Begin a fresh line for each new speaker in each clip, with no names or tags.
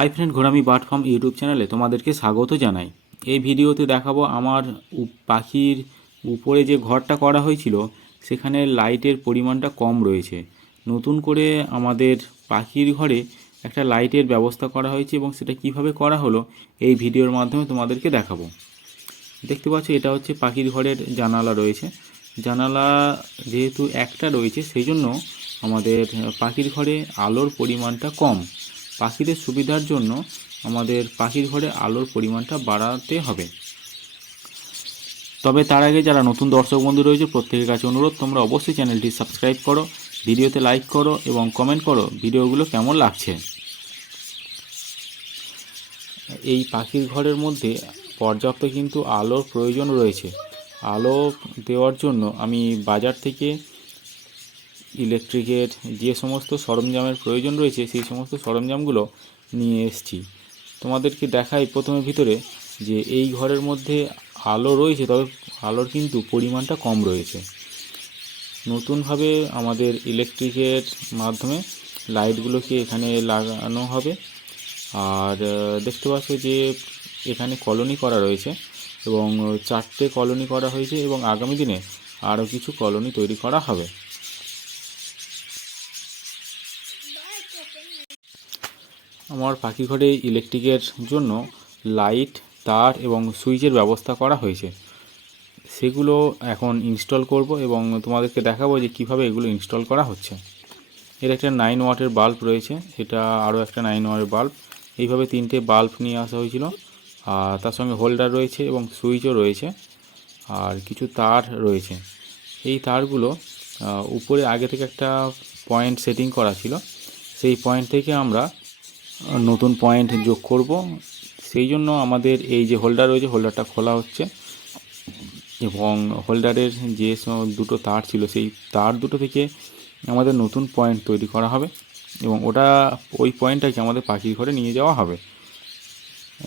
Hi Ghorami bird farm YouTube চ্যানেলে তোমাদেরকে স্বাগত জানাই। এই ভিডিওতে দেখাবো আমার পাখির উপরে যে ঘরটা করা হয়েছিল, সেখানে লাইটের পরিমাণটা কম রয়েছে। নতুন করে আমাদের পাখির ঘরে একটা লাইটের ব্যবস্থা করা হয়েছে এবং সেটা কীভাবে করা হলো, এই ভিডিওর মাধ্যমে তোমাদেরকে দেখাবো। দেখতে পাচ্ছ, এটা হচ্ছে পাখির ঘরের জানালা রয়েছে। জানালা যেহেতু একটা রয়েছে, সেই জন্য আমাদের পাখির ঘরে আলোর পরিমাণটা কম। পাখিদের সুবিধার জন্য আমাদের পাখির ঘরে আলোর পরিমাণটা বাড়াতে হবে। তবে তার আগে যারা নতুন দর্শক বন্ধু রয়েছে, প্রত্যেকের কাছে অনুরোধ, তোমরা অবশ্যই চ্যানেলটি সাবস্ক্রাইব করো, ভিডিওতে লাইক করো এবং কমেন্ট করো ভিডিওগুলো কেমন লাগছে। এই পাখির ঘরের মধ্যে পর্যাপ্ত কিন্তু আলোর প্রয়োজন রয়েছে। আলো দেওয়ার জন্য আমি বাজার থেকে ইলেকট্রিকের যে সমস্ত সরঞ্জামের প্রয়োজন রয়েছে, সেই সমস্ত সরঞ্জামগুলো নিয়ে এসেছি। তোমাদেরকে দেখাই প্রথমে ভিতরে যে এই ঘরের মধ্যে আলো রয়েছে, তবে আলোর কিন্তু পরিমাণটা কম রয়েছে। নতুনভাবে আমাদের ইলেকট্রিকের মাধ্যমে লাইটগুলোকে এখানে লাগানো হবে। আর দেখতে পাচ্ছ যে এখানে কলোনি করা রয়েছে এবং চারটে কলোনি করা হয়েছে এবং আগামী দিনে আরও কিছু কলোনি তৈরি করা হবে। আমার পাখি ঘরে ইলেকট্রিকের জন্য লাইট তার এবং সুইচের ব্যবস্থা করা হয়েছে। সেগুলো এখন ইনস্টল করব এবং তোমাদেরকে দেখাবো যে কীভাবে এগুলো ইনস্টল করা হচ্ছে। এর একটা নাইন ওয়াটের বাল্ব রয়েছে এটা আরও একটা নাইন ওয়াটের বাল্ব এইভাবে তিনটে বাল্ব নিয়ে আসা হয়েছিল। আর তার সঙ্গে হোল্ডার রয়েছে এবং সুইচও রয়েছে। আর কিছু তার রয়েছে। এই তারগুলো উপরে আগে থেকে একটা পয়েন্ট সেটিং করা ছিল। সেই পয়েন্ট থেকে আমরা নতুন পয়েন্ট যোগ করব। সেই জন্য আমাদের এই যে হোল্ডার রয়েছে হোল্ডারটা খোলা হচ্ছে। এবং হোল্ডারের যে দুটো তার ছিল, সেই তার দুটো থেকে আমাদের নতুন পয়েন্ট তৈরি করা হবে। এবং ওটা, ওই পয়েন্টটাকে আমাদের পাখির ঘরে নিয়ে যাওয়া হবে।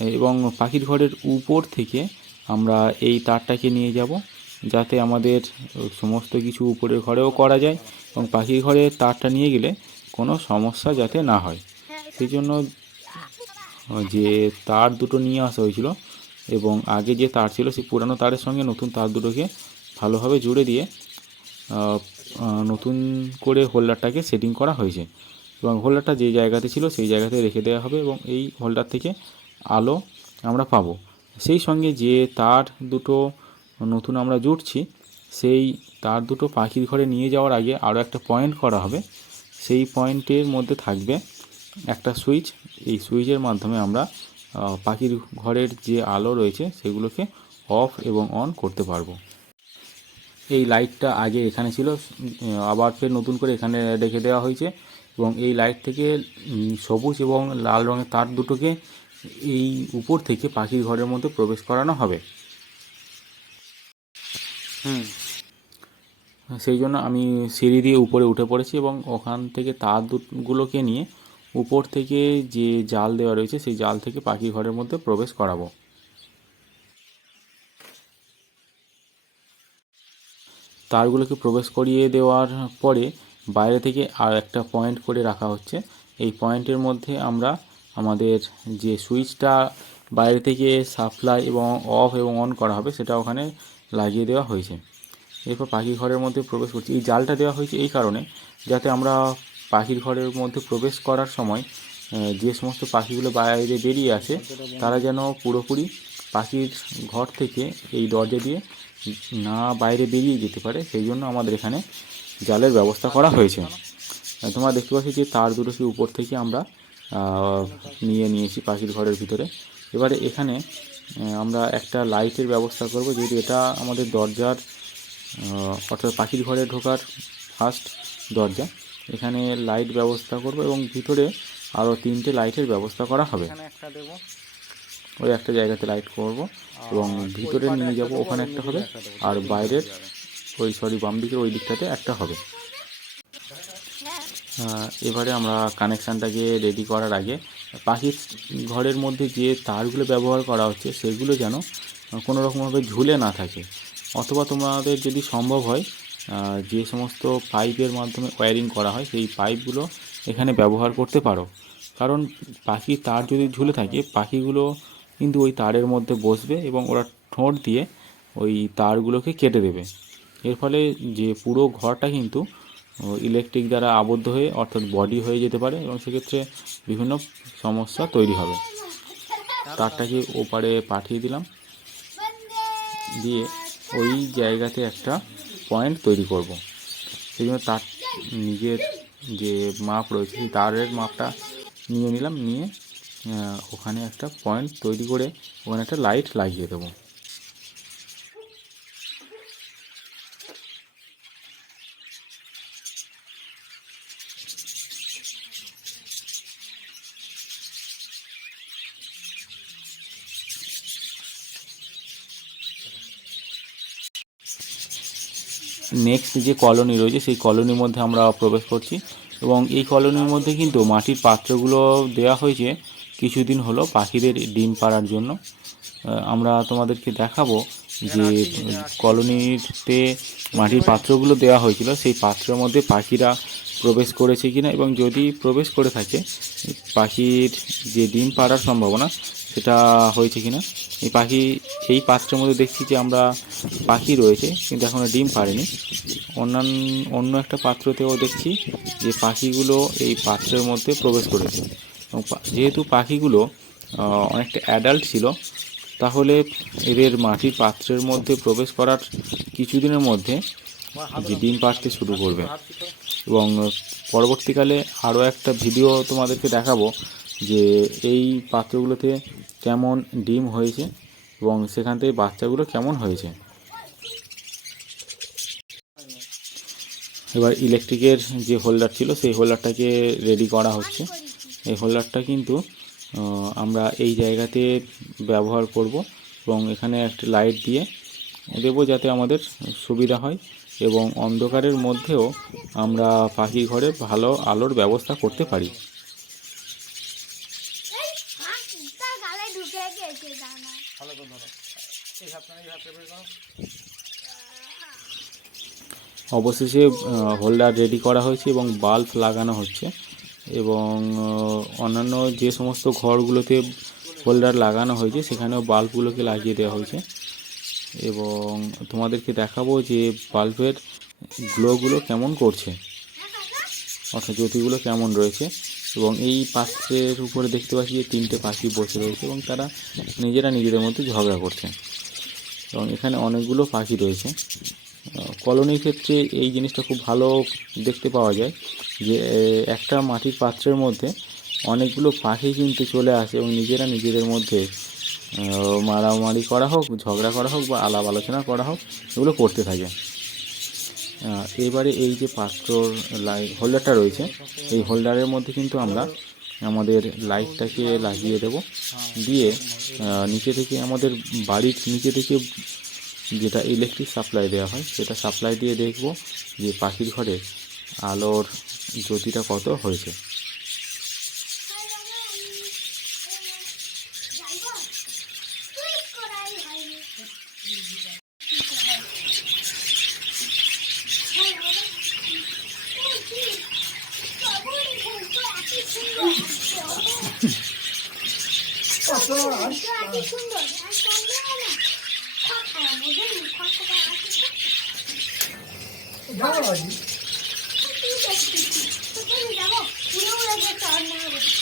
এবং পাখির ঘরের উপর থেকে আমরা এই তারটাকে নিয়ে যাব, যাতে আমাদের সমস্ত কিছু উপরের ঘরেও করা যায়। এবং পাখির ঘরে তারটা নিয়ে গেলে কোনো সমস্যা যাতে না হয়। সেই জন্য যে তার দুটো নিয়ে আসা হয়েছিল এবং আগে যে তার ছিল, সেই পুরানো তারের সঙ্গে নতুন তার দুটোকে ভালোভাবে জুড়ে দিয়ে নতুন করে হোল্ডারটাকে সেটিং করা হয়েছে। এবং হোল্ডারটা যে জায়গাতে ছিল, সেই জায়গাতে রেখে দেওয়া হবে এবং এই হোল্ডার থেকে আলো আমরা পাবো। সেই সঙ্গে যে তার দুটো নতুন আমরা জুটছি সেই তার দুটো পাখির ঘরে নিয়ে যাওয়ার আগে আরও একটা পয়েন্ট করা হবে। সেই পয়েন্টের মধ্যে থাকবে একটা সুইচ এই সুইচের মাধ্যমে আমরা পাখির ঘরের যে আলো রয়েছে সেগুলোকে অফ এবং অন করতে পারব। এই লাইটটা আগে এখানে ছিল আবার ফের নতুন করে এখানে রেখে দেওয়া হয়েছে এবং এই লাইট থেকে সবুজ এবং লাল রঙের তার দুটোকে এই উপর থেকে পাখির ঘরের মধ্যে প্রবেশ করানো হবে। হুম। সেই জন্য আমি সিঁড়ি দিয়ে উপরে উঠে পড়েছি এবং ওখান থেকে তার দুগুলোকে নিয়ে উপর থেকে যে জাল দেওয়া রয়েছে, সেই জাল থেকে পাখি ঘরের মধ্যে প্রবেশ করাবো। তারগুলোকে প্রবেশ করিয়ে দেওয়ার পরে বাইরে থেকে আর একটা পয়েন্ট করে রাখা হচ্ছে। এই পয়েন্টের মধ্যে আমরা আমাদের যে সুইচটা বাইরে থেকে সাপ্লাই এবং অফ এবং অন করা হবে, সেটা ওখানে লাগিয়ে দেওয়া হয়েছে। এরপর পাখি ঘরের মধ্যে প্রবেশ করছি। এই জালটা দেওয়া হয়েছে এই কারণে, যাতে আমরা পাখির ঘরের মধ্যে প্রবেশ করার সময় যে সমস্ত পাখিগুলো বাইরে বেরিয়ে আসে, তারা যেন পুরোপুরি পাখির ঘর থেকে এই দরজা দিয়ে না বাইরে বেরিয়ে যেতে পারে, সেই জন্য আমাদের এখানে জালের ব্যবস্থা করা হয়েছে। তোমরা দেখতে পাচ্ছি যে তার দুটোকে উপর থেকে আমরা নিয়ে নিয়েছি পাখির ঘরের ভিতরে। এবারে এখানে আমরা একটা লাইটের ব্যবস্থা করব, যেহেতু এটা আমাদের দরজার অর্থাৎ পাখির ঘরে ঢোকার ফার্স্ট দরজা। এখানে লাইট ব্যবস্থা করব এবং ভিতরে আরও তিনটে লাইটের ব্যবস্থা করা হবে।
একটা দেবো।
ওই একটা জায়গাতে লাইট করব এবং ভিতরে নিয়ে যাব ওখানে একটা হবে। আর বাইরের ওই সরি বাম দিকের ওই দিকটাতে একটা হবে। এবারে আমরা কানেকশানটাকে রেডি করার আগে পাখির ঘরের মধ্যে যে তারগুলো ব্যবহার করা হচ্ছে সেগুলো যেন কোনো রকমভাবে ঝুলে না থাকে। অথবা তোমাদের যদি সম্ভব হয় যে সমস্ত পাইপের মাধ্যমে ওয়্যারিং করা হয়, সেই পাইপগুলো এখানে ব্যবহার করতে পারো। কারণ পাখির তার যদি ঝুলে থাকে, পাখিগুলো কিন্তু ওই তারের মধ্যে বসবে এবং ওরা ঠোঁট দিয়ে ওই তারগুলোকে কেটে দেবে। এর ফলে যে পুরো ঘরটা কিন্তু ইলেকট্রিক দ্বারা আবদ্ধ হয়ে, অর্থাৎ বডি হয়ে যেতে পারে এবং সেক্ষেত্রে বিভিন্ন সমস্যা তৈরি হবে। তারটাকে ওপারে পাঠিয়ে দিলাম। দিয়ে ওই জায়গাতে একটা পয়েন্ট তৈরি করব। সেই জন্য তার নিজের যে মাপ রয়েছে, সেই তারের মাপটা নিয়ে নিলাম, নিয়ে ওখানে একটা পয়েন্ট তৈরি করে ওখানে একটা লাইট লাগিয়ে দেবো। নেক্সট যে কলোনি রয়েছে, সেই কলোনির মধ্যে আমরা প্রবেশ করছি। এবং এই কলোনির মধ্যে কিন্তু মাটির পাত্রগুলো দেওয়া হয়েছে কিছুদিন হলো পাখিদের ডিম পাড়ার জন্য। আমরা তোমাদেরকে দেখাবো যে কলোনিতে মাটির পাত্রগুলো দেওয়া হয়েছিল, সেই পাত্রের মধ্যে পাখিরা প্রবেশ করেছে কিনা এবং যদি প্রবেশ করে থাকে, পাখির যে ডিম পাড়ার সম্ভাবনা সেটা হয়েছে কিনা? এই পাখি, এই পাত্রের মধ্যে দেখছি যে আমরা পাখি রয়েছে, কিন্তু এখনও ডিম পাড়েনি। অন্যান্য অন্য একটা পাত্রতেও দেখছি যে পাখিগুলো এই পাত্রের মধ্যে প্রবেশ করেছে। এবং যেহেতু পাখিগুলো অনেকটা অ্যাডাল্ট ছিল, তাহলে এদের মাটির পাত্রের মধ্যে প্রবেশ করার কিছুদিনের মধ্যে যে ডিম পাড়তে শুরু করবে। এবং পরবর্তীকালে আরও একটা ভিডিও তোমাদেরকে দেখাবো যে এই পাত্রগুলোতে কেমন ডিম হয়েছে এবং সেখান থেকে বাচ্চাগুলো কেমন হয়েছে। এবার ইলেকট্রিকের যে হোল্ডার ছিল, সেই হোল্ডারটাকে রেডি করা হচ্ছে। এই হোল্ডারটা কিন্তু আমরা এই জায়গাতে ব্যবহার করব এবং এখানে একটা লাইট দিয়ে দেবো যাতে আমাদের সুবিধা হয় এবং অন্ধকারের মধ্যেও আমরা পাখি ঘরে ভালো আলোর ব্যবস্থা করতে পারি।
তার গালে ঢুকে গেছে দানা
ভালো করে ধরো। এই হাতটা এই হাতটা বের করো।
অবশেষে হোল্ডার রেডি করা হয়েছে এবং বাল্ব লাগানো হচ্ছে এবং অন্যান্য যে সমস্ত ঘরগুলোতে হোল্ডার লাগানো হয়েছে সেখানেও বাল্বগুলোকে লাগিয়ে দেওয়া হয়েছে। এবং তোমাদেরকে দেখাবো যে বাল্বের গ্লোগুলো কেমন করছে অর্থাৎ জ্যোতিগুলো কেমন রয়েছে। এবং এই পাত্রের উপরে দেখতে পাচ্ছি যে তিনটে পাখি বসে রয়েছে এবং তারা নিজেরা নিজেদের মধ্যে ঝগড়া করছে। এবং এখানে অনেকগুলো পাখি রয়েছে। কলোনির ক্ষেত্রে এই জিনিসটা খুব ভালো দেখতে পাওয়া যায় যে একটা মাটির পাত্রের মধ্যে অনেকগুলো পাখি কিন্তু চলে আসে এবং নিজেরা নিজেদের মধ্যে মারামারি করা হোক, ঝগড়া করা হোক বা আলাপ আলোচনা করা হোক, এগুলো করতে থাকে। এবারে এই যে পাত্রর লাই হোল্ডারটা রয়েছে, এই হোল্ডারের মধ্যে কিন্তু আমরা আমাদের লাইটটাকে লাগিয়ে দেব। দিয়ে নিচে থেকে আমাদের বাড়ির নিচে থেকে যেটা ইলেকট্রিক সাপ্লাই দেওয়া হয়, সেটা সাপ্লাই দিয়ে দেখব যে পাখির ঘরে আলোর জ্যোতিটা কত হয়েছে
যাইব তুই করাই হয়নি সুন্দর আর সন্দেহ না কথা বুঝে কথা আছে
যাও বাজি
যাব পুরো উড়ে গেছে আর না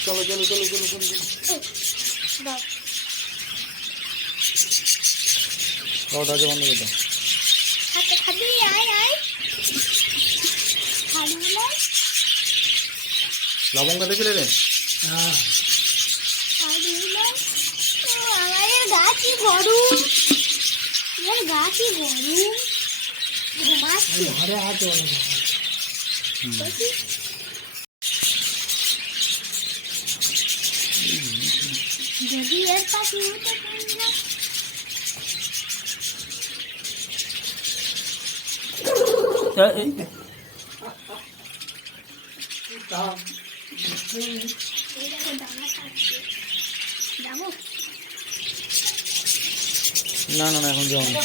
চলো চলো চলো চলো চলো চলো।
দাও
দাও দাও বন্ধ করে দাও
খাবি আয় আয়। খাবি বলে
লবঙ্গ দেখলে রে?
খাবি ও আমাদের গাছই গরম এর গাছই গরম ঘুমাচ্ছে
ঘরে আছে
বলছি যদি এর পাখি হতে পারে এই দেখো দানা খাচ্ছে যাব
না না না এখন যাও না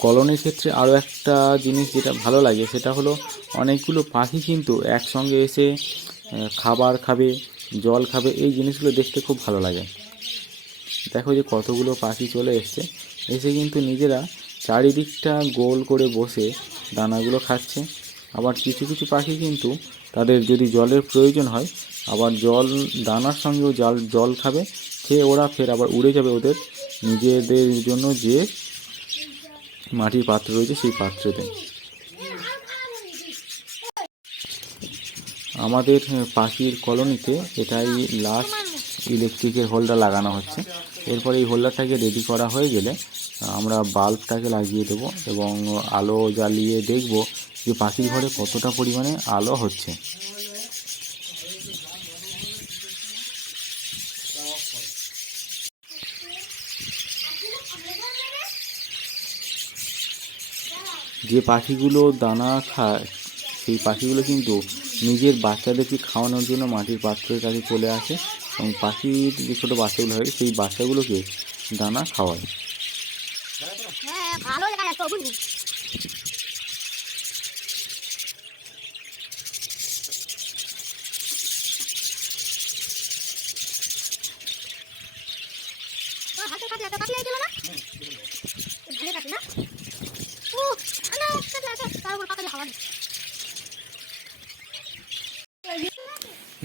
কলোনির ক্ষেত্রে আরও একটা জিনিস যেটা ভালো লাগে সেটা হলো অনেকগুলো পাখি কিন্তু একসঙ্গে এসে খাবার খাবে জল খাবে এই জিনিসগুলো দেখতে খুব ভালো লাগে। দেখো যে কতগুলো পাখি চলে এসছে। এসে কিন্তু নিজেরা চারিদিকটা গোল করে বসে দানাগুলো খাচ্ছে। আবার কিছু কিছু পাখি কিন্তু তাদের যদি জলের প্রয়োজন হয়, আবার জল, দানার সঙ্গেও জল জল খাবে, খেয়ে ওরা ফের আবার উড়ে যাবে ওদের। নিজেদের জন্য যে মাটির পাত্র রয়েছে সেই পাত্রেতে। আমাদের পাখির কলোনিতে এটাই লাস্ট ইলেকট্রিকের হোল্ডার লাগানো হচ্ছে। এরপরে এই হোল্ডারটাকে রেডি করা হয়ে গেলে আমরা বাল্বটাকে লাগিয়ে দেব এবং আলো জ্বালিয়ে দেখব যে পাখির ঘরে কতটা পরিমাণে আলো হচ্ছে। যে পাখিগুলো দানা খায়, সেই পাখিগুলো কিন্তু নিজের বাচ্চাদেরকে খাওয়ানোর জন্য মাটির পাত্রের কাছে চলে আসে এবং পাখির যে ছোটো বাচ্চাগুলো হয় সেই বাচ্চাগুলোকে দানা খাওয়ায়
হ্যাঁ ভালো দেখা যাচ্ছে বুঝলি তোর হাতের কাছে একটা পাখি আইছিল না ভালো কাছে না ও না কাছে আছে তার উপর পাখি হাওয়া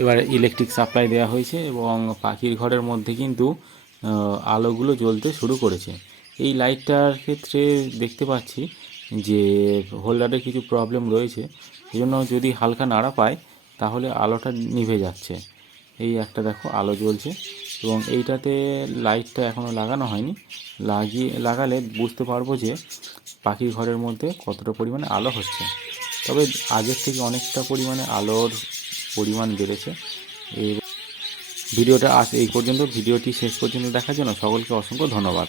এবার ইলেকট্রিক সাপ্লাই দেওয়া হয়েছে এবং পাখির ঘরের মধ্যে কিন্তু আলোগুলো জ্বলতে শুরু করেছে। এই লাইটটার ক্ষেত্রে দেখতে পাচ্ছি যে হোল্ডারে কিছু প্রবলেম রয়েছে। সেজন্য যদি হালকা নাড়া পায়, তাহলে আলোটা নিভে যাচ্ছে। এই একটা দেখো, আলো জ্বলছে এবং এইটাতে লাইটটা এখনও লাগানো হয়নি। লাগিয়ে, লাগালে বুঝতে পারব যে পাখির ঘরের মধ্যে কতটা পরিমাণে আলো হচ্ছে। তবে আগের থেকে অনেকটা পরিমাণে আলোর পরিমাণ বেড়েছে। এই ভিডিওটা আজ এই পর্যন্ত। ভিডিওটি শেষ পর্যন্ত দেখার জন্য সকলকে অসংখ্য ধন্যবাদ।